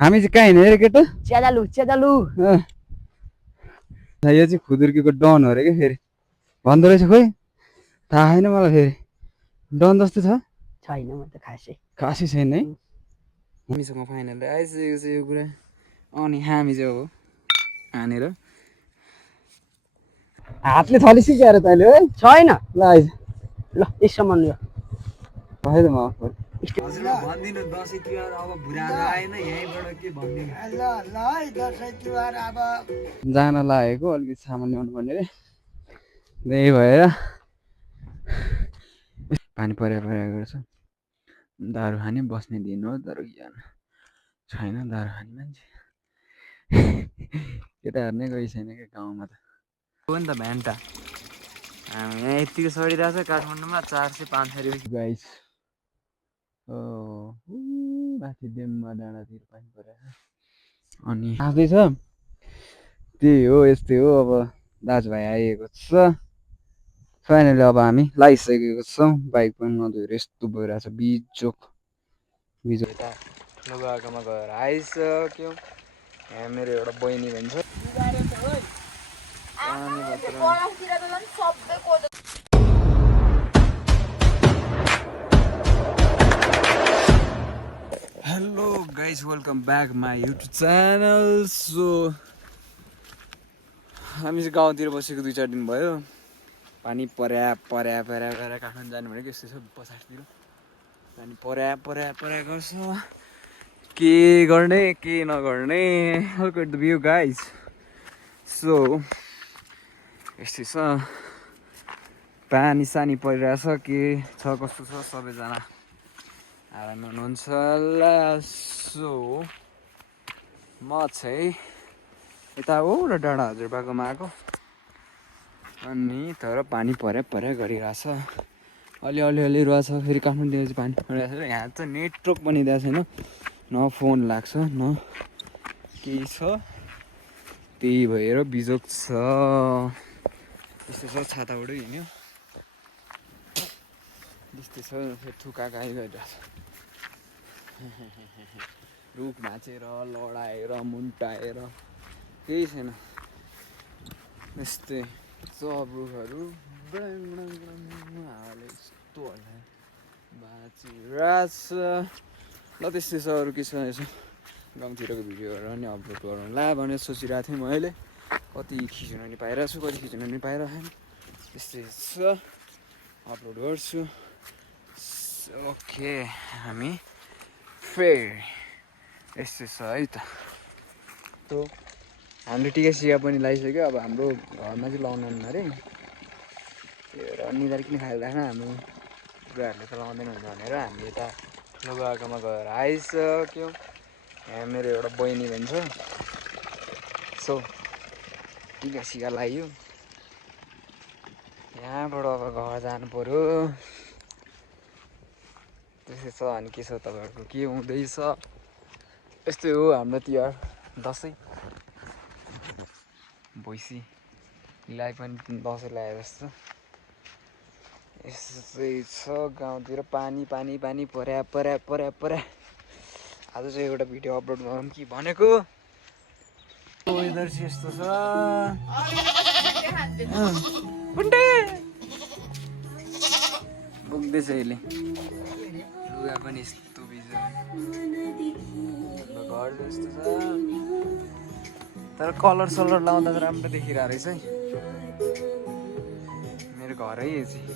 हामी चाहिँ कहाँ हिँड्यो रे केटा? चेदालु चेदालु यो चाहिँ खुदुर्कीको डन हो अरे क्या फेरि भन्दो रहेछ खोइ थाहा छैन मलाई फेरि डन जस्तो छ छैन म त खासै खासै छैन है हामीसँग फाइनल आइसकेको छ यो कुरा अनि हामी चाहिँ हो हानेर हातले थलिसक्यो अरे तैँले है छैन ल आइज ल यसम्म यो पठाइ म हजुर भनिदिनु दसैँ तिहार अब भुराएर आएन यहीँबाट के भनिदिनु ल ल है दसैँ तिहार अब जान लागेको अलिकति सामान ल्याउनु पर्ने रे त्यही भएर पानी परेको छ दारू खाने बस्ने दिन हो तर ज्ञान छैन दारू खाने मान्छे केटाहरू नै गइ छैन क्या गाउँमा त हो नि त भ्यान्टा हामी यहाँ यत्तिको सडिरहेको छ काठमाडौँमा 400-500 रुपियाँ गाइस माथि डेममा डाँडातिर पानी परेको अनि आउँदैछ त्यही हो यस्तै हो अब दाजुभाइ आइएको छ फाइनली अब हामी लगाइसकेको छौँ बाइक पनि नधोएर यस्तो भइरहेछ बिजोक यता ठुलो बाबाकोमा गएर आइसक्यौँ यहाँ मेरो एउटा बहिनी भन्छ hello guys welcome back my YouTube channel so हामी चाहिँ गाउँतिर बसेको 2-4 दिन भयो पानी पर्या काठमाडौँ जानु भनेको यस्तो छ पछाडितिर पानी पर्या गर्छ के गर्ने के नगर्ने look at the view guys so यस्तै छ पानी सानी परिरहेछ के छ कस्तो छ सबैजना आराम हुनुहुन्छ होला सो म चाहिँ यता हो र डाँडा हजुरबाकोमा आएको अनि तर पानी पर्या गरिरहेछ अलि रहेछ फेरि काठमाडौँतिर चाहिँ पानी परिरहेछ यहाँ चाहिँ नेटवर्क पनि दिएको छैन न फोन लाग्छ न केही छ त्यही भएर बिजोक छ त्यस्तो छ छाताबाटै हिँड्यो त्यस्तै छ फेरि थुका गाई गरिरहेछ रुख भाँचेर लडाएर मुन्टाएर केही छैन यस्तै सब रुखहरू हावाले यस्तो भाँचिरहेछ ल त्यस्तै छ अरू के छ यसो गाउँतिरको भिडियोहरू पनि अपलोड गरौँ ला भनेर सोचिरहेको थिएँ मैले कति खिच्न नि पाइरहेको छु कति खिच्न नि पाइरहेको छैन त्यस्तै छ अपलोड गर्छु ओके हामी फेरि यस्तै छ है त तो हामीले टिका सिका पनि लगाइसक्यो अब हाम्रो घरमा चाहिँ लाउनु अरे त्यो निधार किन खाएर राख्न हाम्रो बुढाहरूले त लाउँदैन भनेर हामी यता ठुलो बाबाकोमा गएर आइसक्यौँ यहाँ मेरो एउटा बहिनी भन्छ सो टिका सिका लगायो यहाँबाट अब घर जानु पऱ्यो त्यस्तै छ अनि के छ तपाईँहरूको के हुँदैछ यस्तै हो हाम्रो तिहार दसैँ भैँसीलाई पनि दसैँ लगाए जस्तो यस्तै छ गाउँतिर पानी पर्या आज चाहिँ एउटा भिडियो अपलोड गरौँ कि भनेको वेदर चाहिँ यस्तो छ पुग्दैछ अहिले लुगा पनि यस्तो भिज्यो घर जस्तो छ तर कलर सलर लाउँदा चाहिँ राम्रो देखिरहेको रहेछ है मेरो घरै चाहिँ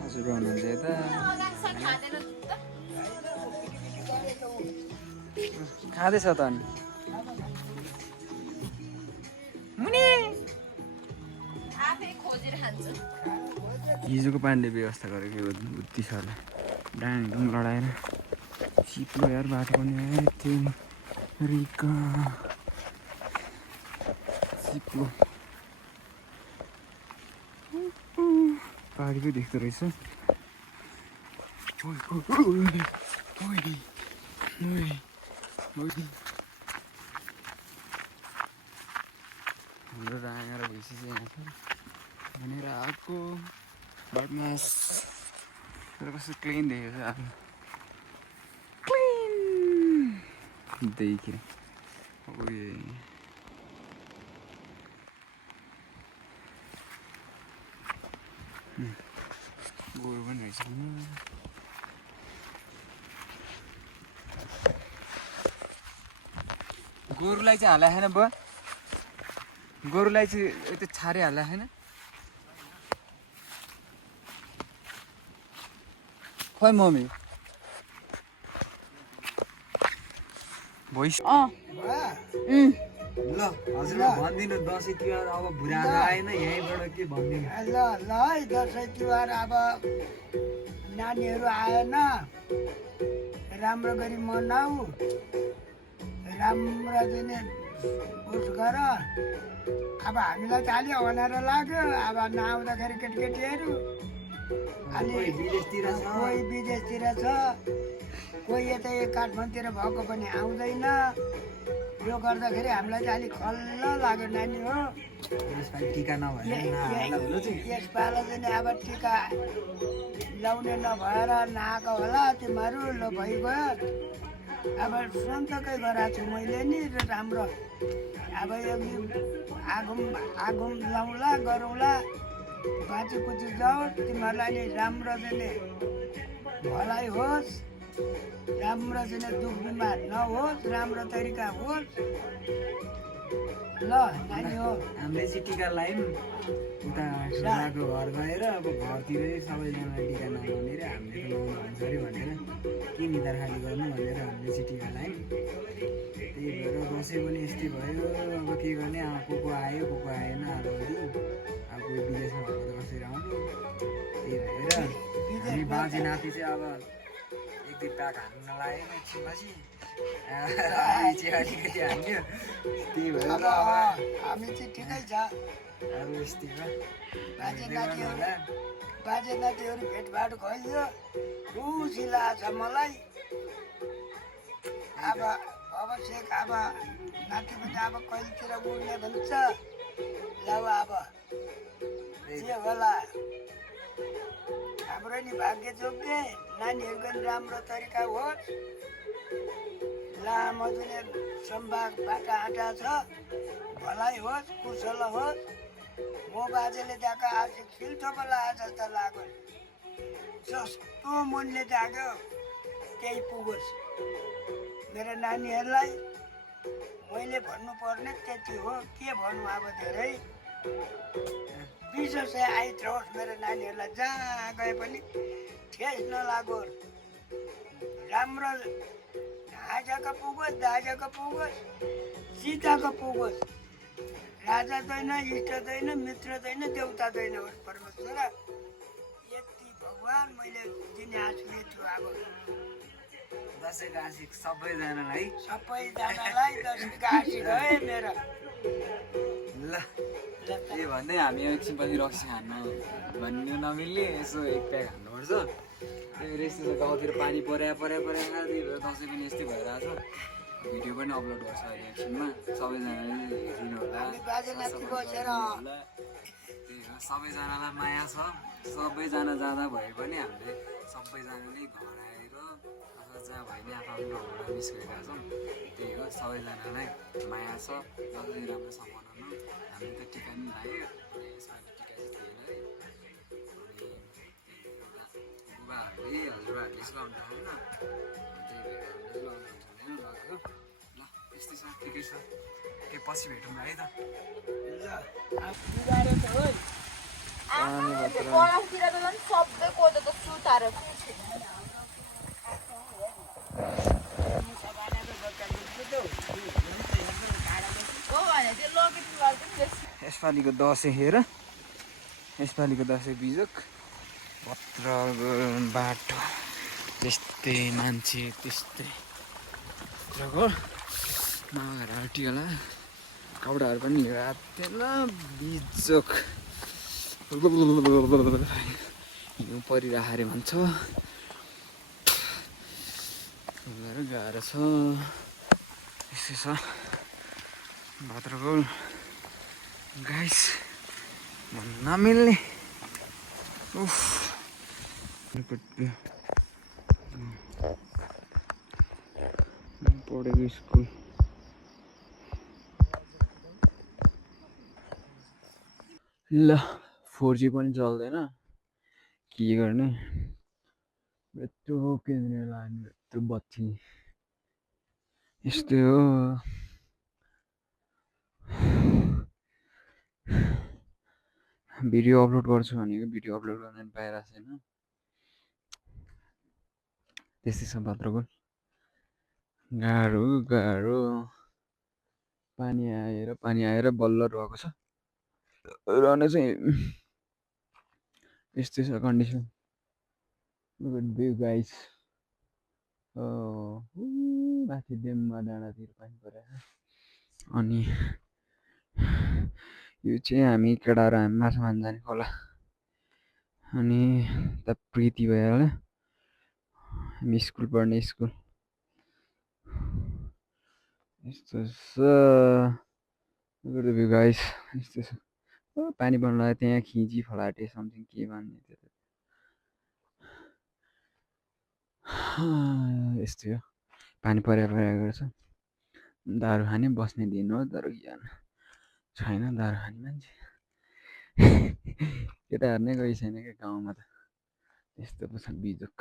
हजुर भन्नुहुन्छ यता खाँदैछ त अनि हिजोको पानीले व्यवस्था गरेको उति साह्रो डाङडुङ लडाएर चिप्लो यार बाटो पनि थियो रिका चिप्लो पाहाडीकै देख्दो रहेछ हाम्रो राँगा र भैँसी चाहिँ यहाँ छ भनेर आएको बदमास तर कस्तो क्लिन देखेको छ आफ्नो क्लिन देखिन गोरु पनि रहेछ गोरुलाई चाहिँ हाले छैन बुवा गोरुलाई चाहिँ यति छारे हाले छैन खोइ मम्मी भोइस ल हजुरलाई भनिदिनु दसैँ तिहार अब भुराएर आएन यहीँबाट के भनिदिनु ल ल है दसैँ तिहार अब नानीहरू आएन राम्रो गरी मनाऊ राम्रो दिने उस गर अब हामीलाई त अलि अनाएर लाग्यो अब नआउँदाखेरि केटीकेटीहरू अनि कोही विदेशतिर छ कोही यतै काठमाडौँतिर भएको पनि आउँदैन यो गर्दाखेरि हामीलाई चाहिँ अलिक खल्ल लाग्यो नानी हो टिका नभएर यसपालि चाहिँ अब टिका लाउने नभएर नआएको होला तिमीहरू ल भइगयो अब सन्तकै गराएको छु मैले नि राम्रो अब यो आगुम लाउँला गरौँला बाँचेकुची जाओस् तिमीहरूलाई नि राम्रो चाहिँ भलाइ होस् राम्रो चाहिँ दुख बिमार नहोस् राम्रो तरिका होस् ल नानी हो हामीले चाहिँ टिका लायौँ उता छोराको घर गएर अब घरतिरै सबैजनालाई टिका नलाउने र हामीले त लाउनु भन्छ अरे भनेर के निधार खाली गर्नु भनेर हामीले चाहिँ टिका लायौँ त्यही भएर दसैँ पनि यस्तै भयो अब के गर्ने अब को आयो को आएन अब कोही विदेशमा भएको त कसरी आउनु त्यही भएर हामी बाजे नाति चाहिँ अब एक दुई प्याक हान्न लागेन एकछिनपछि अलिकति हान्यो त्यही भएर हामी चाहिँ ठिकै छ अब यस्तै बाजे नातिहरू भेटभाट गइयो खुसी लाग्छ मलाई अब अवश्य अब नाति पनि अब कहिलेतिर उड्ने भन्छ ल अब के होला हाम्रो नि भाग्य जोग्य नानीहरूको नि राम्रो तरिका होस् लामो जुन सम्भाग बाटा आँटा छ भलाइ होस् कुशल होस् म बाजेले दिएको आर्थिक फिल्टोपला आज त लागोस् जस्तो मनले जाग्यो त्यही पुगोस् मेरो नानीहरूलाई मैले भन्नुपर्ने त्यति हो के भन्नु अब धेरै विशेष आइरहोस् मेरो नानीहरूलाई जहाँ गए पनि ठेस नलागोस् राम्रो आजको पुगोस् दाजाको पुगोस् सीताको पुगोस् राजा दैन इष्ट दैन मित्र दैन देउता दैन होस् परमेश्वर यति भगवान् मैले दिने आशीर्वाद छु अब दसैँको आशिक सबैजनालाई दसैँको आशीर्वाद है मेरो ल के भन्दै हामी एकछिनपछि रक्सी खान्न भन्नु नमिल्ने यसो एक प्याक हान्नुपर्छ त्यही भएर यस्तो छ गाउँतिर पानी पर्या त्यही भएर दसैँ पनि यस्तै भइरहेछ भिडियो पनि अपलोड गर्छ अहिले एकछिनमा सबैजनाले हेरिदिनु होला सबैजनालाई माया छ सबैजना जाँदा भए पनि हामीले सबैजनाले घर आएर अथवा जहाँ भयो नि आफ्नो ठाउँबाट मिस गरिरहेको छौँ त्यही हो सबैजनालाई माया छ जसरी राम्रोसँग मनाउनु हामी त टिका पनि लाग्यो यसमा टिका चाहिँ थिएन है अनि बुबाहरूले हजुरबाहरूले चाहिँ लाउनु ठाउँदैन त्यही भएर हामीले लाउनु लाग्यो ल यस्तै छ ठिकै छ के पछि भेटौँ है त यसपालिको दसैँ हेर यसपालिको दसैँ बिजोक पत्र बाटो त्यस्तै मान्छे त्यस्तै पत्रको माघर टिका कपडाहरू पनि लिएर आएको थिएन बिजोक हिउँ परिरहेको अरे भन्छ गाह्रो छ यस्तै छ भाद्रगोल गाइस भन्न नमिल्ने उफ पढेको स्कुल ल 4G पनि चल्दैन के गर्ने यत्रो केन्द्रीय लाइन यत्रो बत्ती यस्तै हो भिडियो अपलोड गर्छु भनेको भिडियो अपलोड गर्न पाइरहेको छैन त्यस्तै छ बात्रोगोल गाह्रो गाह्रो पानी आएर बल्ल रहेको छ रहने चाहिँ यस्तै छ condition Look at view guys माथि डेममा डाँडातिर पानी परेको अनि यो चाहिँ हामी केटाहरू हामी माछा मार्न जाने खोला अनि त प्रीति भयो होला हामी स्कुल पढ्ने स्कुल यस्तो छ Look at the view guys यस्तो छ पानी पर्न लाग्यो त्यहाँ खिची फलाटे समथिङ के भन्ने त्यो यस्तै हो पानी परेको छ दारू खाने बस्ने दिन हो तर ज्ञान छैन दारू खाने मान्छे केटाहरू नै गइ छैन क्या गाउँमा त यस्तो पो छ बिजोक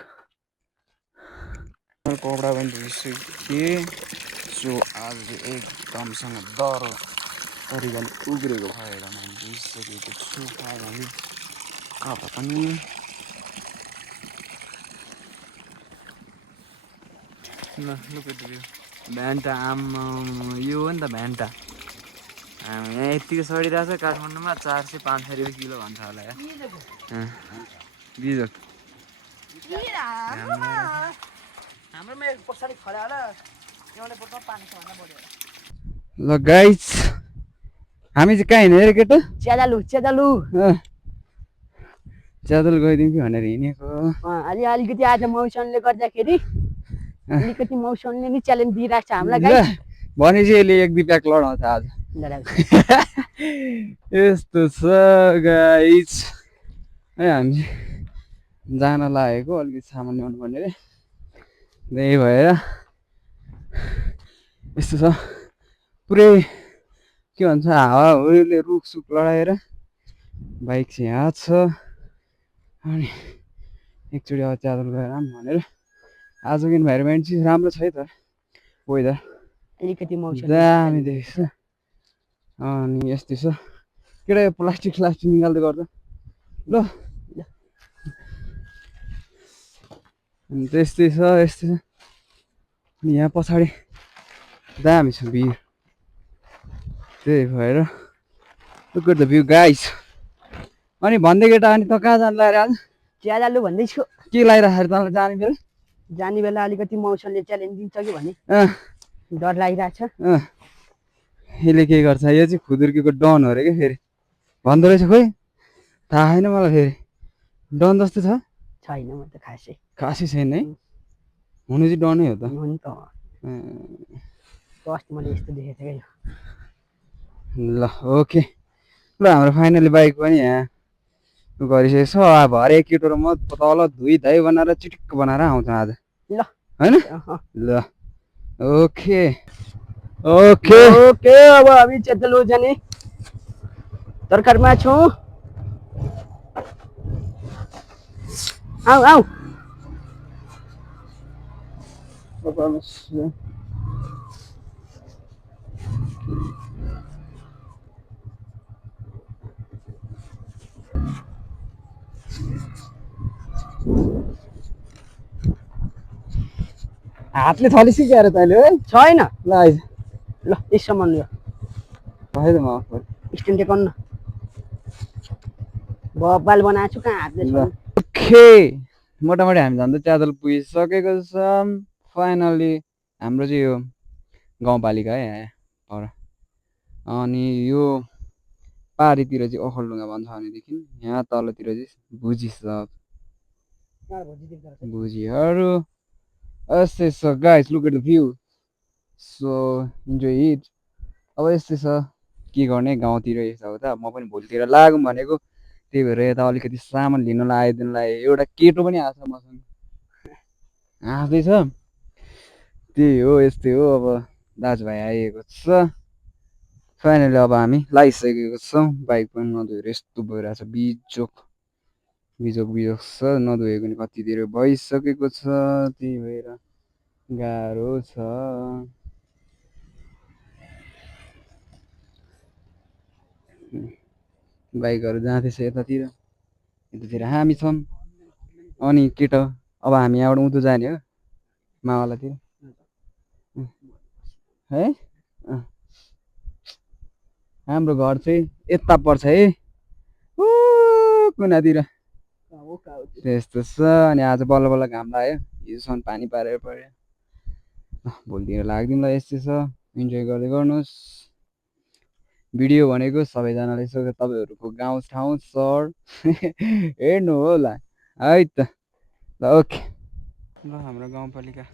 कपडा पनि धोइसकेँ सो आज चाहिँ एकदमसँग डह्रो तरिकाले उग्रेको भएर मैले धोइसकेको छु फाइनली कपडा पनि भ्यान्टा आम्मा यो हो नि त भ्यान्टा यहाँ यत्तिको सडिरहेको छ काठमाडौँमा 400-500 रुपियाँ किलो भन्छ होला या बिजोक ल गाइस हामी चाहिँ कहाँ हिँडेर केटा च्यादालु च्यादल गइदिउँ कि भनेर हिँडेको अलिकति आज मौसमले गर्दाखेरि अलिकति मौसमले नि च्यालेन्ज दिइरहेको छ हामीलाई गाइस भनेपछि यसले 1-2 प्याक लडाउँछ आज यस्तो छ गाइस है हामी जान लागेको अलिकति सामान ल्याउनु पर्ने रे त्यही भएर यस्तो छ पुरै के भन्छ हावाहुरीले रुखसुख लडाएर बाइक चाहिँ यहाँ छ अनि एकचोटि अब च्यादल गएर भनेर आजको इन्भाइरोमेन्ट चाहिँ राम्रो छ है त वेदर अलिकति मौसम दामी देखेछ अनि यस्तै छ केटा यो प्लास्टिक निकाल्दै गर्दा ल अनि त्यस्तै छ यस्तै छ अनि यहाँ पछाडि दामी छ भ्यू त्यही भएर look at the view guys अनि भन्दै केटा अनि त कहाँ जानु लाग्यो आज च्यादालु भन्दैछु के लागिरहेको तँलाई जाने बेला अलिकति मौसमले च्यालेन्ज दिन्छ कि भन्ने डर लागिरहेछ यसले के गर्छ यो चाहिँ खुदुर्कीको डन हो अरे क्या फेरि भन्दो रहेछ खोइ थाहा छैन मलाई फेरि डन जस्तो छ छैन म त खासै छैन है हुनु चाहिँ डनै हो त फर्स्ट मैले यस्तो देखेको थिएँ ल ओके ल हाम्रो फाइनली बाइक पनि यहाँ गरिसकेको छ अब हरेक केटो र म तल धुइ धाइ बनाएर चिटिक्क बनाएर आउँछ आज ल होइन ल ओके अब हामी च्यादलु जाने तर्खरमा छौँ आऊ हातले थलिसक्यो अरे तैँले है छैन ल आइज ल यसम्म यो भयो त म स्ट्यान्ड टेकन न बब्बाल बनाएको छु कहाँ हातले ओके मोटामोटी हामी झन् च्यादल पुगिसकेको छ फाइनली हाम्रो चाहिँ यो गाउँपालिका है यहाँ पर अनि यो पारीतिर चाहिँ ओखलढुङ्गा भन्छ भनेदेखि यहाँ तलतिर चाहिँ भुजी छ भुजीहरू यस्तै छ guys look at the view so enjoy it अब यस्तै छ के गर्ने गाउँतिर यसो हो त म पनि भोलितिर लागौँ भनेको त्यही भएर यता अलिकति सामान लिनलाई आइदिनुलाई एउटा केटो पनि आएको छ मसँग हाँस्दैछ त्यही हो यस्तै हो अब दाजुभाइ आइएको छ फाइनली अब हामी लगाइसकेको छौँ बाइक पनि नधोएर यस्तो भइरहेछ बिजोक छ नधोएको नि कतितिर भइसकेको छ त्यही भएर गाह्रो छ बाइकहरू जाँदैछ यतातिर हामी छौँ अनि केटा अब हामी यहाँबाट उँधो जाने हो मावालातिर है हाम्रो घर चाहिँ यता पर्छ है कुनातिर त्यस्तो छ अनि आज बल्ल बल्ल घाम लाग्यो हिजोसम्म पानी पारेर पर्यो भोलितिर लाग्दिनँ ल यस्तै छ इन्जोय गर्दै गर्नुहोस् भिडियो भनेको सबैजनाले यसो तपाईँहरूको गाउँ ठाउँ सहर हेर्नु होला है त ल ओके ल हाम्रो गाउँपालिका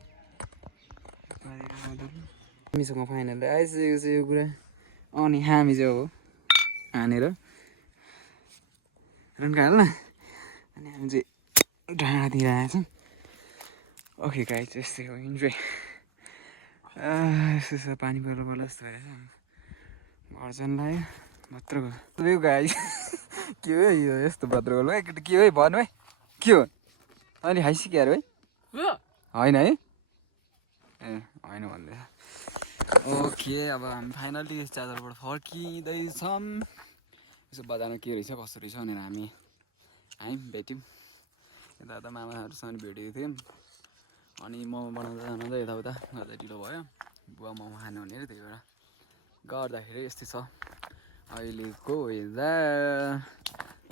हामीसँग फाइनल आइसकेको छ यो कुरा अनि हामी चाहिँ हो हानेर रन्का हाल्न अनि हामी चाहिँ डाँडातिर आएछौँ ओके गाइस यस्तै हो इन्जोय यस्तो छ पानी पर्लो पर्लो जस्तो भइरहेछ घर जानु लाग्यो भत्रको तपाईँको गाई के हो यो यस्तो भत्रको है केटा के हो है भन्नु है के हो अहिले खाइसक्यो है होइन है ए होइन भन्दैछ ओके अब हामी फाइनली चार्जरबाट फर्किँदैछौँ यसो बजारमा के रहेछ कस्तो रहेछ भनेर हामी भेट्यौँ यता मामाहरूसँग भेटेको थियौँ अनि मोमो बनाउँदा यताउता गर्दा ढिलो भयो बुवा मोमो खानु भने त्यही भएर गर्दाखेरि यस्तै छ अहिलेको वेदर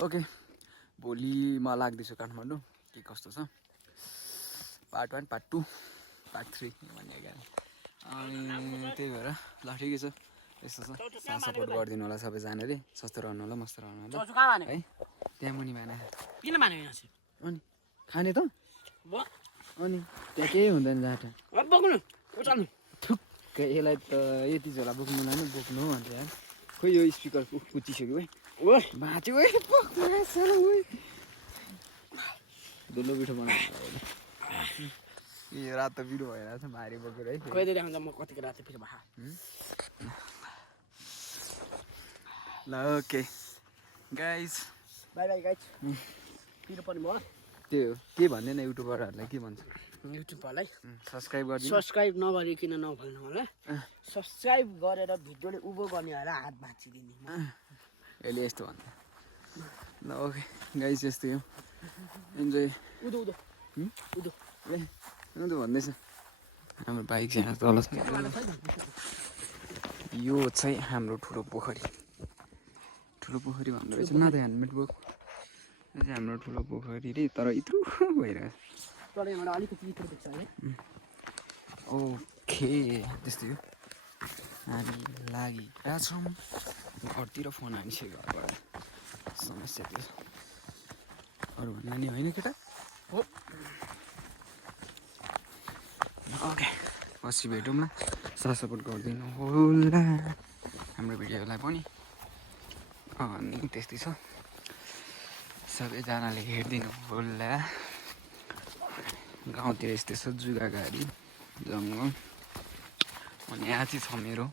ओके भोलि म लाग्दैछु काठमाडौँ के कस्तो छ पार्ट 1 पार्ट 2 पार्ट 3 भन्ने अनि त्यही भएर ल ठिकै छ यस्तो छ साथ सपोर्ट गरिदिनु होला सबैजनाले सस्तो रहनु होला मस्त रहनु होला है त्यहाँ मुनि माने किन माने अनि खाने त अनि त्यहाँ केही हुँदैन जाँटा थुक्कै यसलाई त यति झोला बोक्नु लानु बोक्नु भन्छ यार खोइ यो स्पिकर कुचिसक्यो है भाँच्यो है दुलो पिठो बनाएको यो रातो पिरो भइरहेको छ भारी बोकेर है म कतिको रातो पिरो भा ल okay guys by by guys पिरो पनि भयो त्यो के भन्दैन युट्युबरहरूलाई के भन्छ युट्युबरलाई सब्सक्राइब गरिदिनु सब्सक्राइब नगरिकन नभन्नु होला सब्सक्राइब गरेर भिडियोले उभो गर्ने होला हात भाँचिदिने यसले यस्तो भन्छ ल ओके गाइस यस्तै हो इन्जोय उदो भन्दैछ हाम्रो बाइक चाहिँ तल छ यो चाहिँ हाम्रो ठुलो पोखरी भन्दो रहेछ न त हेलमेट बोक यो चाहिँ हाम्रो ठुलो पोखरी रे तर यत्रो भइरहेछ ओके त्यस्तै हो हामी लागिरहेछौँ घरतिर फोन हानिसक्यो घरबाट समस्या त्यो अरू भन्दा नि होइन केटा ओके पछि भेटौँ न साथ सपोर्ट गरिदिनु होला हाम्रो भिडियोलाई पनि अनि त्यस्तै छ सबैजनाले हेरिदिनु होला गाउँतिर यस्तै छ जुगा गाडी जङ्गल अनि यहाँ चाहिँ छ मेरो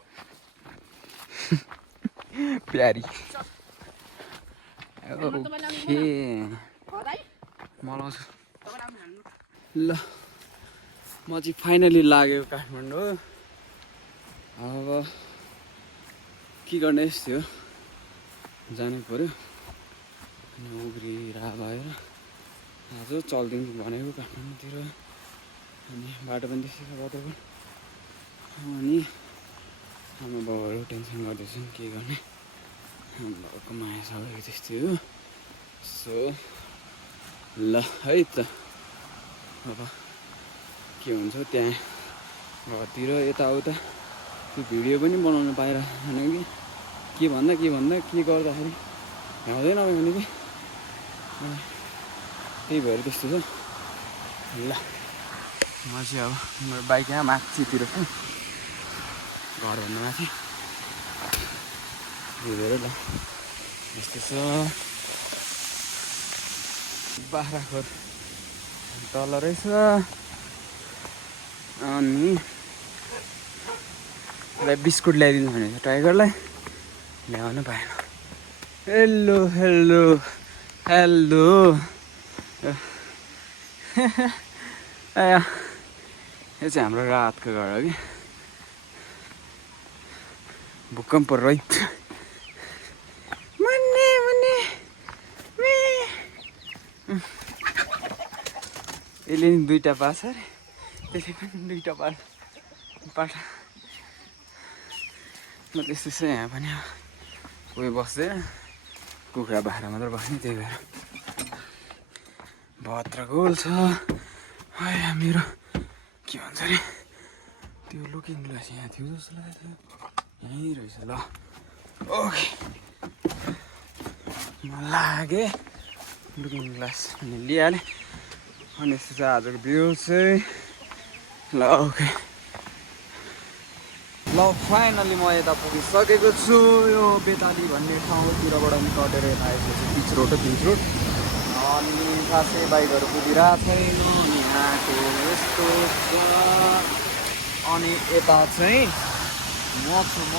प्यारी ओके मलाउँछु ल म चाहिँ फाइनली लाग्यो काठमाडौँ अब के गर्ने यस्तै हो जानु पऱ्यो अनि उग्रिरा भएर आज चल्दिउँ भनेको काठमाडौँतिर अनि बाटो पनि त्यस्तै छ बाटोको अनि हाम्रो बाउहरू टेन्सन गर्दैछन् के गर्ने हाम्रो बाउको माया सबैको त्यस्तै हो सो ल है त अब के हुन्छ त्यहाँ घरतिर यताउता त्यो भिडियो पनि बनाउन पाइरहेको छैन कि के भन्दा के गर्दाखेरि हुँदैन भने कि त्यही भएर त्यस्तो छ ल म चाहिँ अब मेरो बाइक यहाँ माथितिर छु घरभन्दा माथि त्यही भएर ल यस्तो छ बाख्राकोट तल रहेछ। अनि बिस्कुट ल्याइदिनु भनेको छ टाइगरलाई, ल्याउनु पाएन। हेलो हेलो हेलो यो चाहिँ हाम्रो रातको घर हो कि भूकम्प रहित। मन्ने मन्ने यसले नि दुईवटा पास अरे, त्यसले पनि दुईवटा पाठ। म त्यस्तो छ यहाँ पनि कोही बस्दैन, कुखुरा बाख्रा मात्र बस्ने, त्यही भएर भद्र गोल छ। मेरो के भन्छ अरे त्यो लुकिङ ग्लास यहाँ थियो जस्तो लागेको थियो, यहीँ रहेछ। ल ओके म लागेँ लुकिङ ग्लास अनि लिइहालेँ। अनि यस्तो चाहिँ आजको भ्यू चाहिँ। ल ओके ल फाइनली म यता पुगिसकेको छु। यो बेताली भन्ने ठाउँतिरबाट नि कटेर यता आएपछि पिच रोड अनि खासै बाइकहरू कुदिरहेको छैन। यहाँको यस्तो छ। अनि यता चाहिँ म छु म।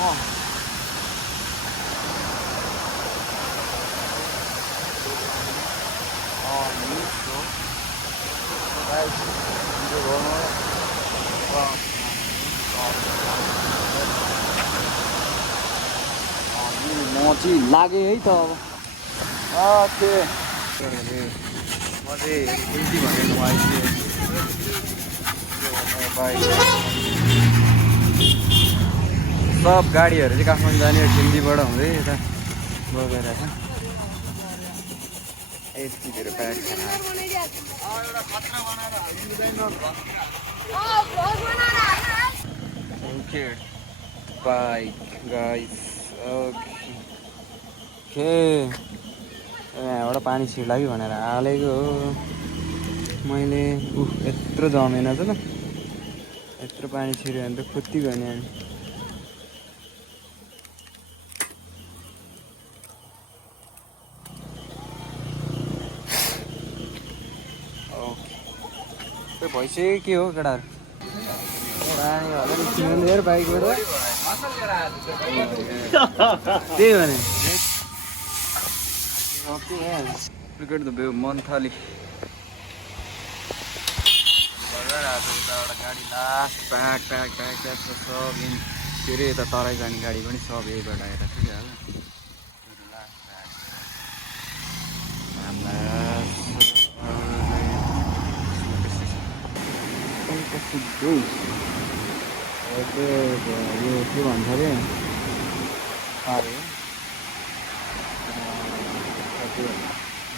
म चाहिँ लागेँ है त अब। ओके म चाहिँ कुल्टी भनेको आइपुगेँ। सब गाडीहरू चाहिँ काठमाडौँ जाने ठिल्लीबाट हुँदै यता गइरहेछ। यतिखेर प्याक छैन। ओके बाई गाइस ओके यहाँबाट पानी छिर्ला कि भनेर हालेको हो मैले। यत्रो जमेन त ल, यत्रो पानी छिर्यो भने त खुत्ती गर्ने हामी। ओके भइसक्यो के हो केटाहरू? बाइकबाट त्यही भने क्रिकेट त भयो मन्थली उताबाट गाडी last pack pack pack pack sub in के अरे यता तराई जाने गाडी पनि सब यहीबाट आएर थियो यो के भन्छ अरे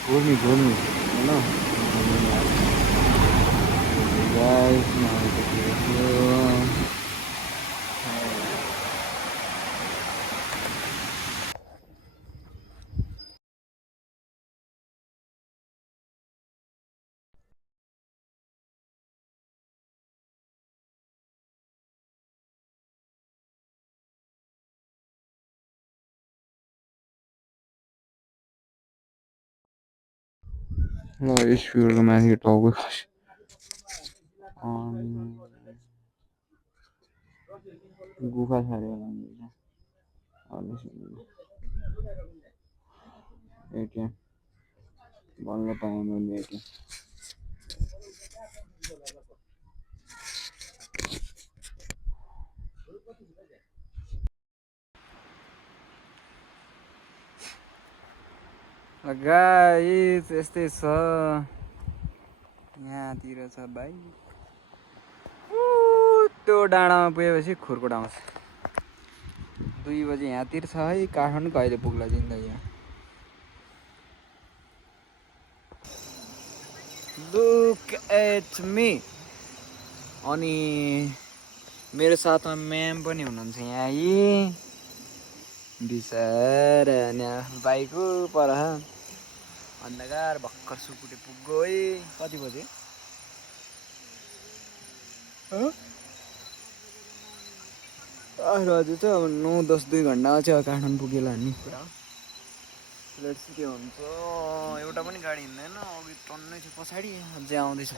घुर्मी होइन ल स्पिडको माथि टाउको गुफा छ अरे एटिएम बल्ल पाएँ मैले एटिएम। गाइस यस्तै छ यहाँतिर छ भाइ। त्यो डाँडामा पुगेपछि खुर्कुट आउँछ। 2 बजी यहाँतिर छ है। काठमाडौँ कहिले पुग्ला जिन्दगीमा। Look at me. अनि मेरो साथमा म्याम पनि हुनुहुन्छ यहाँ यी बिसारा बाइक पर अन्धकार भर्खर सुकुटे पुग्यो है। कति बजे? हजुर चाहिँ अब 9-10 2 घन्टामा चाहिँ काठमाडौँ पुगेला नि पुरा। लेट्स के हुन्छ एउटा पनि गाडी हिँड्दैन अघि टन्नै छ पछाडि अझै आउँदैछ